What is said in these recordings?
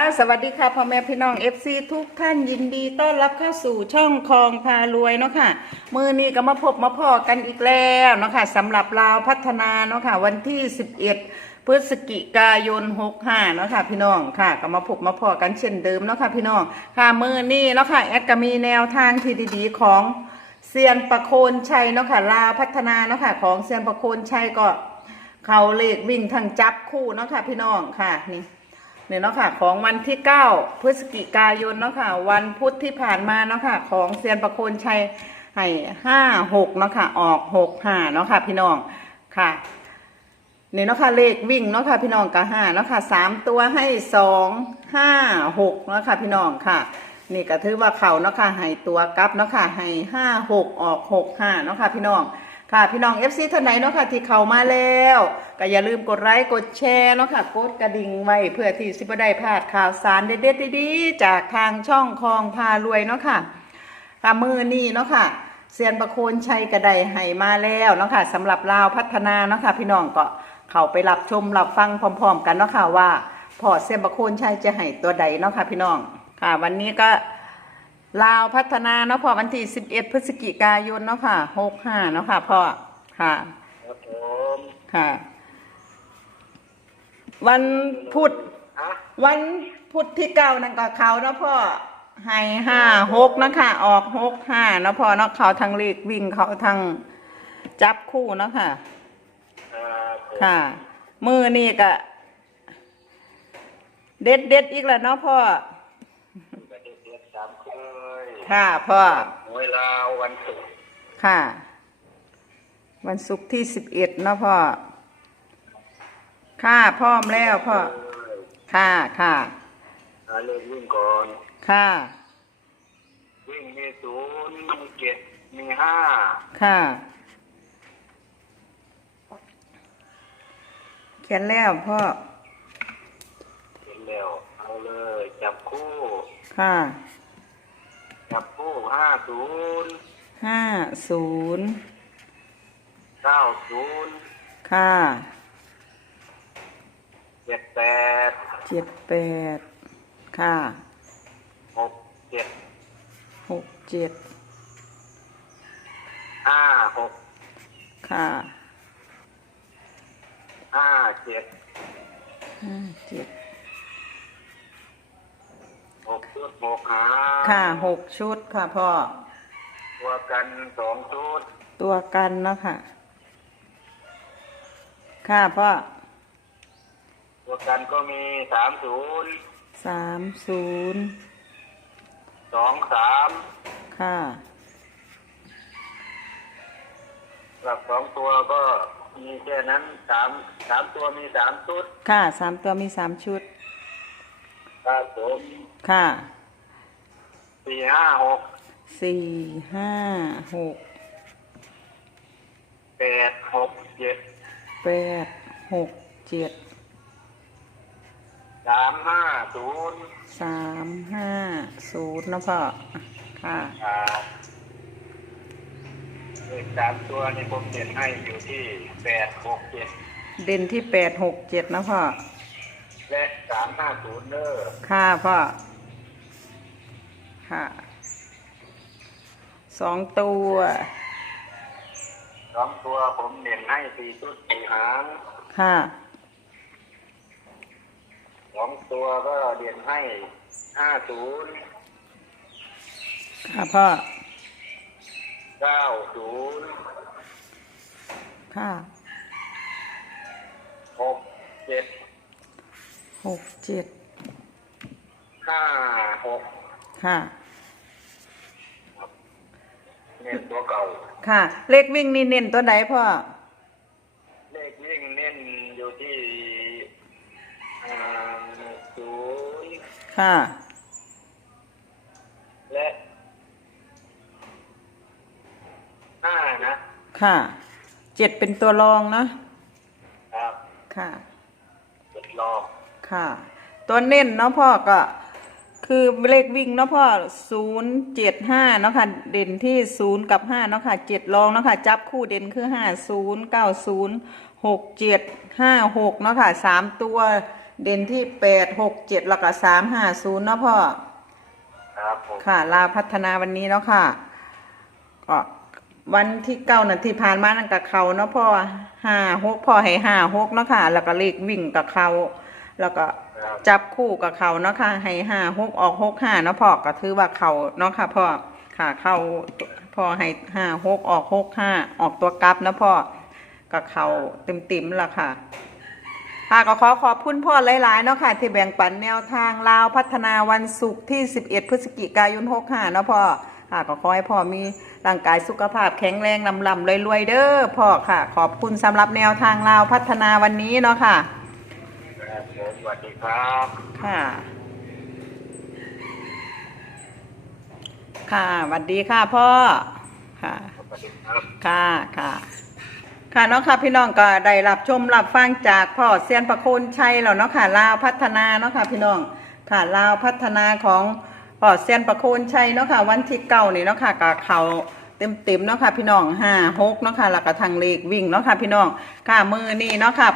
ค่ะสวัสดีค่ะพ่อแม่พี่น้อง FC ทุกท่านยินดีต้อนรับเข้าสู่ช่องคลองพารวยเนาะค่ะมือนี้ก็มาพบมาพอกันอีกแล้วเนาะค่ะสำหรับลาวพัฒนาเนาะค่ะวันที่ 11 พฤศจิกายน 65เนาะค่ะพี่น้องค่ะก็มาพบมาพอกันเช่นเดิมเนาะค่ะพี่น้องค่ะมือนี้เนาะค่ะแอดก็มีแนวทางที่ดีๆของเซียนประโคนชัยเนาะค่ะลาวพัฒนาเนาะค่ะของเซียนประโคนชัยก็เขาเลขวิ่งทางจับคู่เนาะค่ะพี่น้องค่ะนี่ เนี่ยเนาะค่ะ ของวันที่ 9 พฤศจิกายนเนาะค่ะ วันพุธที่ผ่านมาเนาะค่ะ ของเซียนประโคนชัยให้ห้าหกเนาะค่ะ ออกหกห้าเนาะค่ะ พี่น้องค่ะเนี่ยเนาะค่ะเลขวิ่งเนาะค่ะพี่น้องกับห้าเนาะค่ะสามตัวให้สองห้าหกเนาะค่ะพี่น้องค่ะ นี่ก็ถือว่าเขาเนาะค่ะให้ตัวกลับเนาะค่ะให้ห้าหกออกหกห้าเนาะค่ะพี่น้อง ค่ะพี่น้อง FC ท่านไหนเนาะค่ะที่เข้ามาแล้วก็อย่าลืมกดไลค์กดแชร์เนาะค่ะกดกระดิ่งไว้เพื่อที่สิบได้พลาดข่าวสารเด็ดๆดีๆจากทางช่องคลองพารวยเนาะค่ะค่ะมือนี้เนาะค่ะเซียนประโคนชัยกระไดให้มาแล้วเนาะค่ะสำหรับลาวพัฒนาเนาะค่ะพี่น้องก็เข้าไปรับชมรับฟังพร้อม ๆ กันเนาะค่ะว่าพอเซียนประโคนชัยจะให้ตัวใดเนาะค่ะพี่น้องค่ะ วันนี้ก็ ลาวพัฒนาเนาะพ่อวันที่11พฤศจิกายนเนาะค่ะ65เนาะค่ะพ่อค่ะ ครับผมค่ะ วันพุธฮะวันพุธที่เก้านั่นก็เขาเนาะพ่อให้ห้าหกเนาะค่ะ ออกหกห้าเนาะพ่อเนาะเขาทางเลขวิ่งเขาทางจับคู่เนาะค่ะ ครับผมค่ะ มือนี่ก็เด็ดเด็ดๆอีกแล้วเนาะพ่อ ปฏิเสธสามเคย ค่ะพ่อ เวลาวันศุกร์ค่ะ วันศุกร์ที่สิบเอ็ดเนาะพ่อ ค่ะพร้อมแล้วพ่อ ค่ะค่ะหาเลขวิ่งก่อน ค่ะ วิ่งมีศูนย์มีเจ็ดมีห้าค่ะ เขียนแล้วพ่อเห็นแล้วเอาเลย จับคู่ ค่ะ จับคู่ห้าศูนย์ห้าศูนย์เก้าศูนย์ค่ะเจ็ดแปดเจ็ดแปดค่ะหกเจ็ดหกเจ็ดห้าหกค่ะห้าเจ็ดห้าเจ็ด หกชุดหกหาค่ะหกชุดค่ะพ่อ ตัวกันสองชุดตัวกันเนาะค่ะ ค่ะพ่อ ตัวกันก็มีสามศูนย์สามศูนย์สองสามค่ะ หลักสองตัวก็มีแค่นั้นสามสามตัวมีสามชุด ค่ะสามตัวมีสามชุด ครับผมค่ะสี่ห้าหกสี่ห้าหกแปดหกเจ็ดแปดหกเจ็ดสามห้าศูนย์สามห้าศูนย์นะพ่อค่ะครับเลขสามตัวนี่ผมเขียนให้อยู่ที่แปดหกเจ็ดเด่นที่แปดหกเจ็ดนะพ่อ และสามห้าศูนย์เนอร์ค่ะพ่อ ค่ะ สองตัว สองตัวผมเน้นให้สี่ชุดสี่หางค่ะ สองตัวก็เด่นให้ห้าศูนย์ค่ะพ่อเก้าศูนย์ค่ะหกเจ็ด หกเจ็ดห้าหกค่ะ เน้นตัวเก่า ค่ะ เลขวิ่งนี่เน้นตัวไหนพ่อ เลขวิ่งเน้นอยู่ที่อ่าศูนย์ค่ะ และห้านะค่ะ เจ็ดเป็นตัวรองเนอะครับ ค่ะทดลอง ค่ะ ตัวเน้นเนาะพ่อก็คือเลขวิ่งเนาะพ่อศูนย์เจ็ดห้าเนาะค่ะ เด่นที่ศูนย์กับห้าเนาะค่ะเจ็ดรองเนาะค่ะ จับคู่เด่นคือห้าศูนย์เก้าศูนย์หกเจ็ดห้าหกเนาะค่ะสามตัวเด่นที่แปดหกเจ็ดแล้วก็สามห้าศูนย์เนาะพ่อ ครับผมค่ะ ลาวพัฒนาวันนี้เนาะค่ะ ก็วันที่เก้านาทีผ่านมานั่นกับเขาเนาะพ่อห้าหกพ่อให้ห้าหกเนาะค่ะ แล้วก็เลขวิ่งกับเขา แล้วก็ครับจับคู่กับเขาเนาะค่ะให้ห้าหกออกหกห้าเนาะพ่อก็ถือว่าเขาเนาะค่ะพ่อค่ะเข้าพ่อให้ห้าหกออกหกห้าออกตัวกลับเนาะพ่อก็เขาเต็มติมๆละค่ะ ค่ะก็ขอขอบคุณพ่อหลาย ๆ เนาะค่ะ ที่แบ่งปันแนวทางลาวพัฒนาวันศุกร์ที่ 11 พฤศจิกายน65เนาะพ่อค่ะก็ขอให้พ่อมีร่างกายสุขภาพแข็งแรงลำลำรวย ๆ เด้อพ่อค่ะ ขอบคุณสำหรับแนวทางลาวพัฒนาวันนี้เนาะค่ะครับผมส วัสดีครับ ค่ะ ค่ะสวัสดีค่ะพ่อ ค่ะ สวัสดีครับ ค่ะ ค่ะ ค่ะเนาะค่ะพี่น้องก็ได้รับชมรับฟังจากพ่อเซียนประโคนชัยแล้วเนาะค่ะลาวพัฒนาเนาะค่ะพี่น้อง ค่ะลาวพัฒนาของพ่อเซียนประโคนชัยเนาะค่ะวันที่เก้านี่เนาะค่ะกับเขาเต็มเต็มๆเนาะค่ะพี่น้องห้าหกเนาะค่ะแล้วก็ทางเลขวิ่งเนาะค่ะพี่น้อง ค่ะมือนี่เนาะค่ะ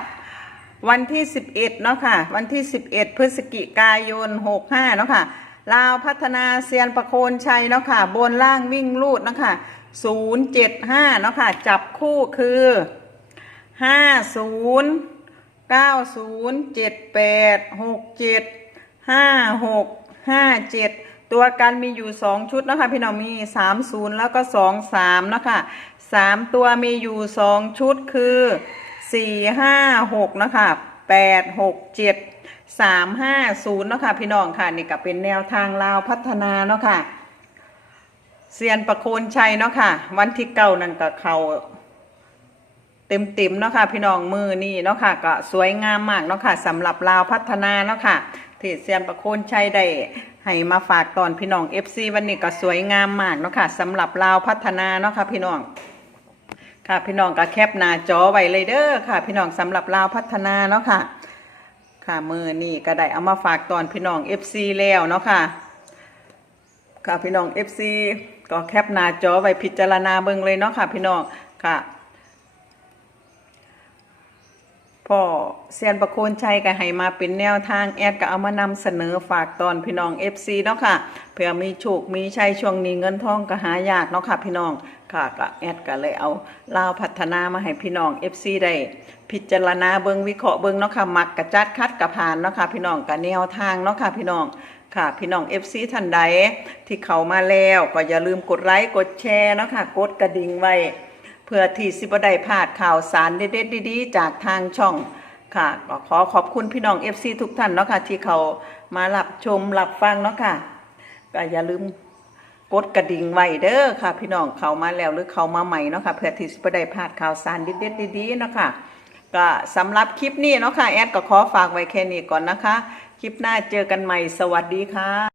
วันที่สิบเอ็ดเนาะค่ะ วันที่สิบเอ็ดพฤศจิกายนหกห้าเนาะค่ะลาวพัฒนาเซียนประโคนชัยเนาะค่ะ บนล่างวิ่งลูดเนาะค่ะศูนย์เจ็ดห้าเนาะค่ะ จับคู่คือห้าศูนย์เก้าศูนย์เจ็ดแปดหกเจ็ดห้าหกห้าเจ็ดตัวกันมีอยู่สองชุดเนาะคะพี่น้องมีสามศูนย์แล้วก็สองสามเนาะค่ะสามตัวมีอยู่สองชุดคือ สี่ห้าหกนะคะแปดหกเจ็ดสามห้าศูนย์เนาะค่ะพี่น้องค่ะนี่ก็เป็นแนวทางลาวพัฒนาเนาะค่ะเซียนประโคนชัยเนาะค่ะ วันที่เก้านั่นก็เขาเต็มเต็มๆเนาะค่ะพี่น้องมือนี่เนาะค่ะก็สวยงามมากเนาะค่ะสำหรับลาวพัฒนาเนาะค่ะที่เซียนประโคนชัยได้ให้มาฝากตอนพี่น้องเอฟซีวันนี้ก็สวยงามมากเนาะค่ะสำหรับลาวพัฒนาเนาะค่ะพี่น้อง ค่ะพี่น้องก็แคปหน้าจอไว้เลยเด้อค่ะ พี่น้องสำหรับลาวพัฒนาเนาะค่ะ ค่ะมือนี่ก็ได้เอามาฝากตอนพี่น้อง FC แล้วเนาะค่ะ ค่ะพี่น้อง FC ก็แคปหน้าจอไว้พิจารณาเบิ่งเลยเนาะค่ะ พี่น้องค่ะ พ่อเซียนประโคนชัยก็ให้มาเป็นแนวทางแอดก็เอามานำเสนอฝากตอนพี่น้อง FC เนาะค่ะเพื่อมีโชคมีชัยช่วงนี้เงินทองก็หายากเนาะค่ะพี่น้องค่ะก็แอดก็เลยเอาลาวพัฒนามาให้พี่น้อง FC ได้พิจารณาเบิงวิเคราะห์เบิงเนาะค่ะมักกระจัดคัดกระผ่านเนาะค่ะพี่น้องกับแนวทางเนาะค่ะพี่น้องค่ะพี่น้อง FC ท่านใดที่เข้ามาแล้วก็อย่าลืมกดไลค์กดแชร์เนาะค่ะกดกระดิ่งไว้ พื่อที่สิบได้พลาดข่าวสารเด็ดๆดีๆ จากทางช่องค่ะขอขอบคุณพี่น้อง FC ทุกท่านเนาะค่ะที่เขามารับชมรับฟังเนาะค่ะก็อย่าลืมกดกระดิ่งไว้เด้อค่ะ พี่น้องเขามาแล้วหรือเขามาใหม่เนาะค่ะเพื่อที่สิบได้พลาดข่าวสารเด็ดๆดีๆเนาะค่ะก็สำหรับคลิปนี้เนาะค่ะแอดก็ขอฝากไว้แค่นี้ก่อนนะคะ คลิปหน้าเจอกันใหม่สวัสดีค่ะ